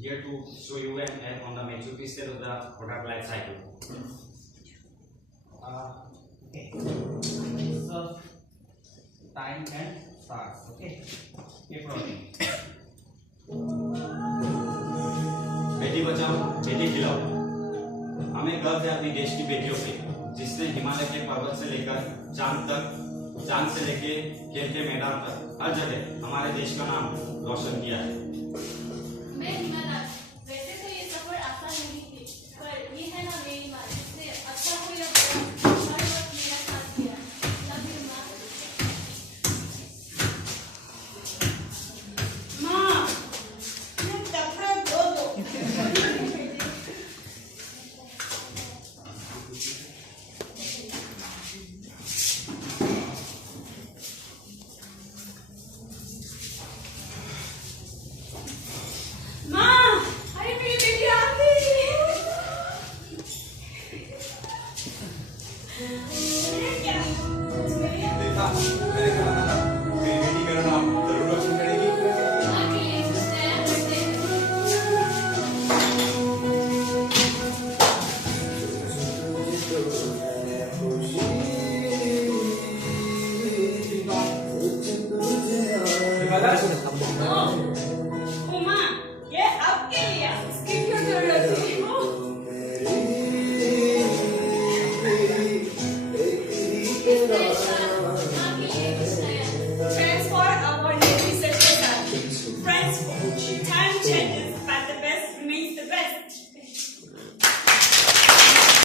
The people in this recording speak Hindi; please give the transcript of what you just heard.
here to show you an ad on the maturity stage of the product life cycle. Okay. So time and starts. Okay. Keep rolling. Beti Bachao Beti खिलाओ। हमें गर्व है अपनी देश की बेटियों पे, जिसने हिमालय के पर्वत से लेकर चांद से लेके खेल के मैदान तक हर जगह हमारे देश का नाम रोशन किया है। मैं हिमालय, वैसे तो ये सफर आसान नहीं थी, पर ये है ना मेरी माँ, जिसने अच्छा हो या बुरा हर वक्त मेरा साथ दिया। लव यू माँ। माँ, ये कपड़ा धो दो। माँ, अरे मेरी बेटी आ गई। ये क्या? देखा, मैंने कहा था ना, मेरी बेटी मेरा नाम जरूर रोशन करेगी। माँ के लिए कुछ नया करते हैं। हिमालय